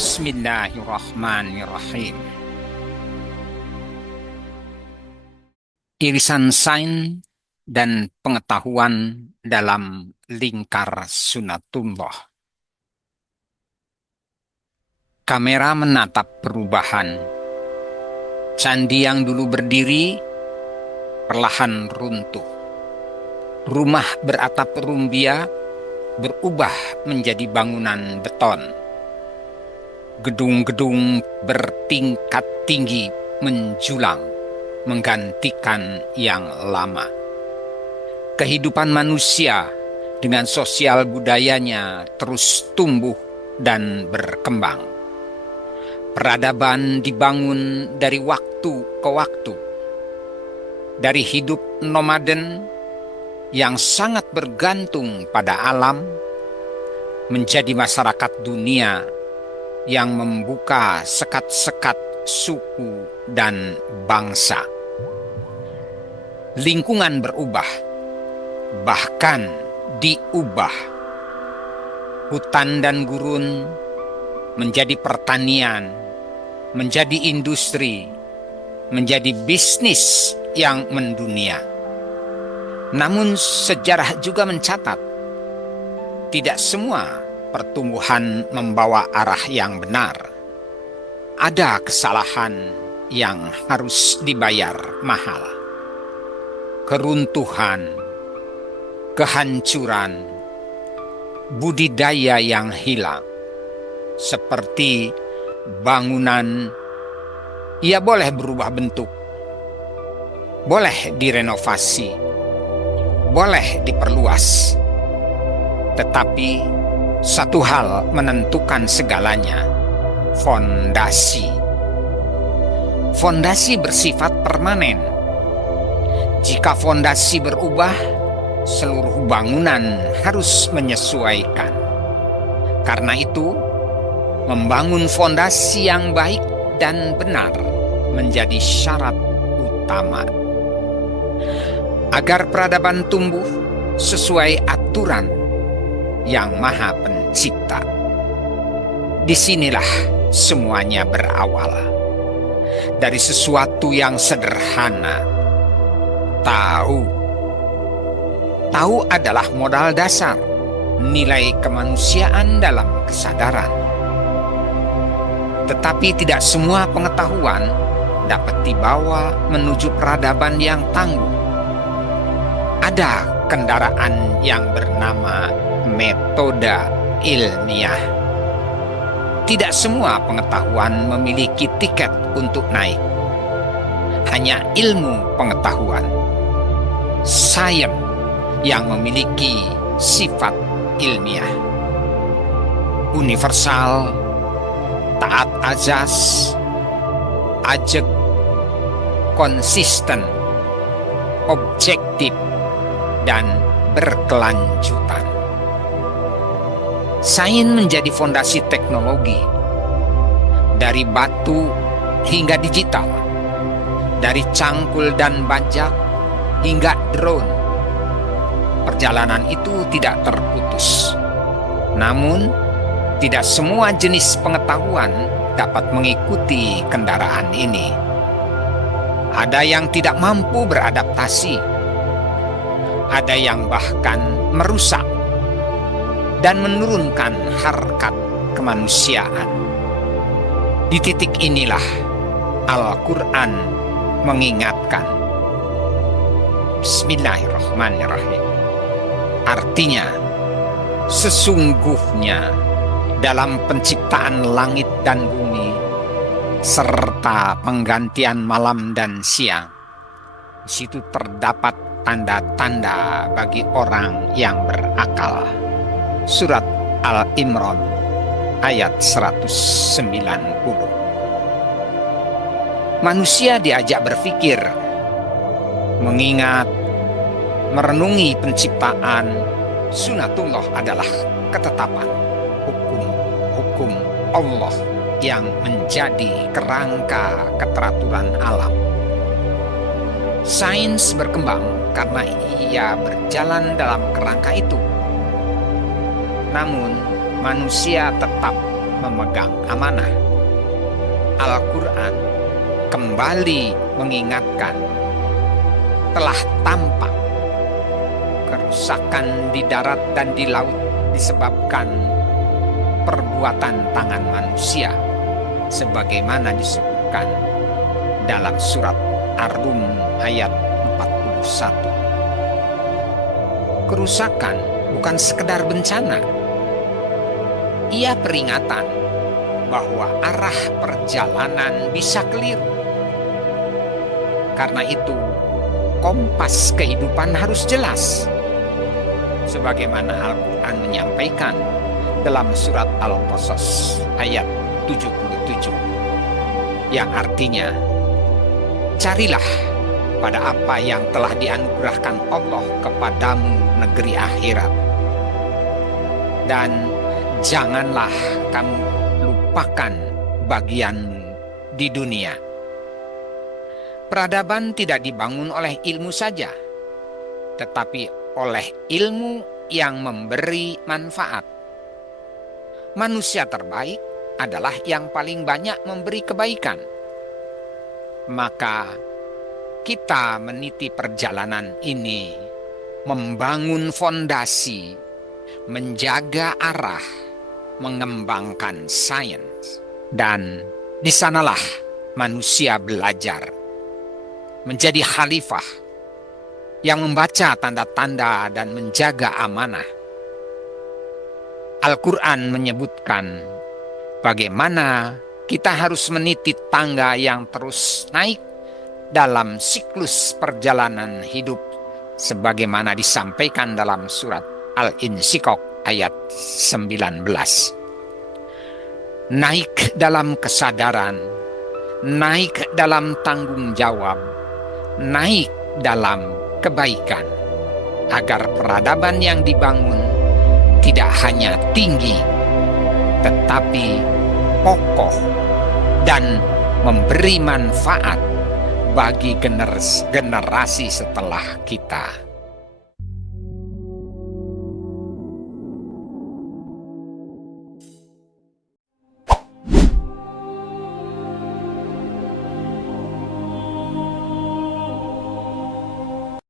Bismillahirrahmanirrahim. Irisan sains dan pengetahuan dalam lingkar sunatullah. Kamera menatap perubahan. Candi yang dulu berdiri perlahan runtuh. Rumah beratap rumbia berubah menjadi bangunan beton. Gedung-gedung bertingkat tinggi menjulang, menggantikan yang lama. Kehidupan manusia dengan sosial budayanya terus tumbuh dan berkembang. Peradaban dibangun dari waktu ke waktu. Dari hidup nomaden yang sangat bergantung pada alam, menjadi masyarakat dunia yang membuka sekat-sekat suku dan bangsa. Lingkungan berubah, bahkan diubah. Hutan dan gurun menjadi pertanian, menjadi industri, menjadi bisnis yang mendunia. Namun sejarah juga mencatat, tidak semua pertumbuhan membawa arah yang benar. Ada kesalahan yang harus dibayar mahal. Keruntuhan, kehancuran, budidaya yang hilang. Seperti bangunan, ia boleh berubah bentuk, boleh direnovasi, boleh diperluas. Tetapi satu hal menentukan segalanya, fondasi. Fondasi bersifat permanen. Jika fondasi berubah, seluruh bangunan harus menyesuaikan. Karena itu, membangun fondasi yang baik dan benar menjadi syarat utama. Agar peradaban tumbuh sesuai aturan yang Maha Pencipta. Disinilah semuanya berawal. Dari sesuatu yang sederhana. Tahu. Tahu adalah modal dasar, nilai kemanusiaan dalam kesadaran. Tetapi tidak semua pengetahuan dapat dibawa menuju peradaban yang tangguh. Ada kendaraan yang bernama metode ilmiah. Tidak semua pengetahuan memiliki tiket untuk naik. Hanya ilmu pengetahuan, sains yang memiliki sifat ilmiah. Universal, taat azas, ajeg, konsisten, objektif, dan berkelanjutan. Sains menjadi fondasi teknologi, dari batu hingga digital, dari cangkul dan bajak hingga drone. Perjalanan itu tidak terputus. Namun, tidak semua jenis pengetahuan dapat mengikuti kendaraan ini. Ada yang tidak mampu beradaptasi, ada yang bahkan merusak dan menurunkan harkat kemanusiaan. Di titik inilah Al-Quran mengingatkan. Bismillahirrahmanirrahim. Artinya, sesungguhnya dalam penciptaan langit dan bumi, serta penggantian malam dan siang, di situ terdapat tanda-tanda bagi orang yang berakal. Surat Al-Imran ayat 190. Manusia diajak berpikir, mengingat, merenungi penciptaan. Sunatullah adalah ketetapan hukum-hukum Allah yang menjadi kerangka keteraturan alam. Sains berkembang karena ia berjalan dalam kerangka itu. Namun, manusia tetap memegang amanah. Al-Quran kembali mengingatkan telah tampak kerusakan di darat dan di laut disebabkan perbuatan tangan manusia, sebagaimana disebutkan dalam surat Ar-Rum ayat 41. Kerusakan bukan sekedar bencana. Ia peringatan bahwa arah perjalanan bisa keliru. Karena itu, kompas kehidupan harus jelas. Sebagaimana Al-Quran menyampaikan dalam surat Al-Qasas ayat 77. Yang artinya, carilah pada apa yang telah dianugerahkan Allah kepadamu negeri akhirat. Dan janganlah kamu lupakan bagianmu di dunia. Peradaban tidak dibangun oleh ilmu saja, tetapi oleh ilmu yang memberi manfaat. Manusia terbaik adalah yang paling banyak memberi kebaikan. Maka kita meniti perjalanan ini, membangun fondasi, menjaga arah, mengembangkan sains, dan di sanalah manusia belajar menjadi khalifah yang membaca tanda-tanda dan menjaga amanah. Al-Quran menyebutkan bagaimana kita harus meniti tangga yang terus naik dalam siklus perjalanan hidup, sebagaimana disampaikan dalam surat Al-Insyiqaq ayat 19. Naik dalam kesadaran, naik dalam tanggung jawab, naik dalam kebaikan, agar peradaban yang dibangun tidak hanya tinggi, tetapi kokoh dan memberi manfaat bagi generasi setelah kita.